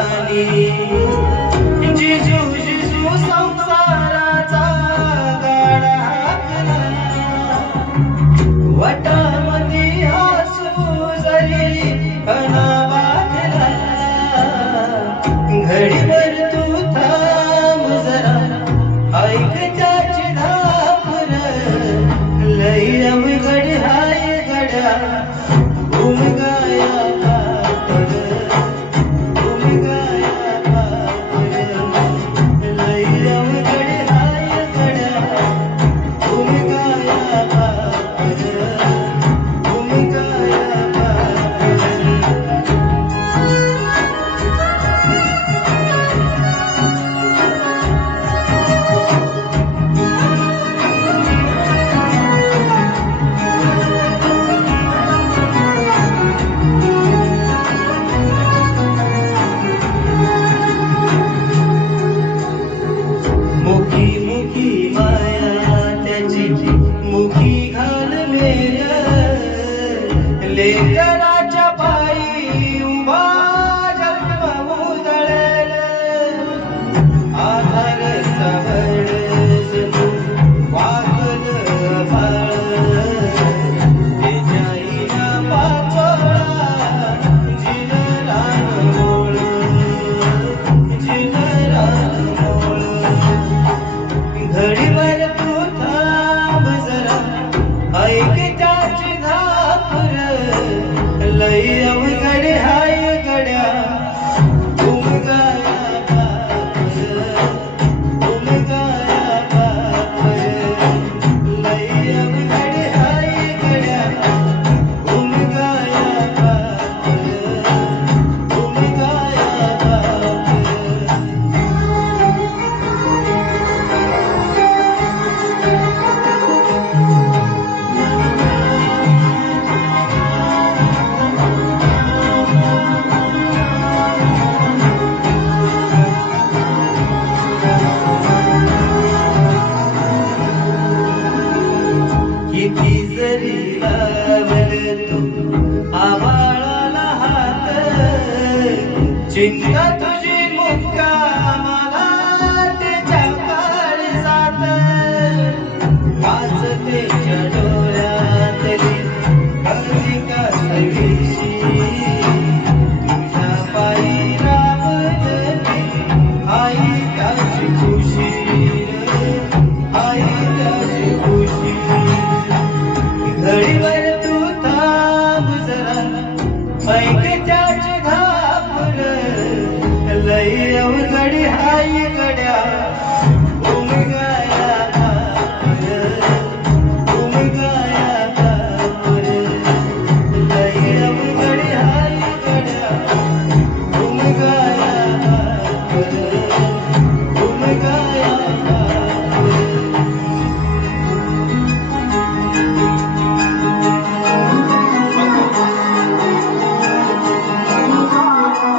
पाणी जिजू जिजू संसाराचा गाडा हाकला वटामध्ये हसू जरी कणा बांधला घडीभर तू थांब जरा ऐक त्याची धापर लई अवघड हाय गड्या उमगाया पापड उमगाया पापड लई अवघड हाय गड्या उमगाया पापड उमगाया पापड मुखी मुखी माया त्याची मुखी घाल मेल लेकराच्या पायी उभा जन्म उधळल आधार चवळस तू वाकल भाळ त्याच्या आईला पाचोळा जिन रान मोळ जिन रान मोळ घडीभर तू थांब जरा ऐक त्याची धापर लई अवघड हाय गड्या उमगाया पापड उमगाया पापड लई अवघड हाय गड्या उमगाया पापड उमगाया पापड किती जरी लावल तू आभाळाला हात चिंता तुझी मुक्कामाला त्याच्या काळजात वाजतेच्या डोळ्यातली कविता सवीशी तुझ्या पायी राबली आई त्याची खुशी आई त्याची खुशी घडीभर तू थांब जरा ऐक त्याची धापर लई अवघड हाय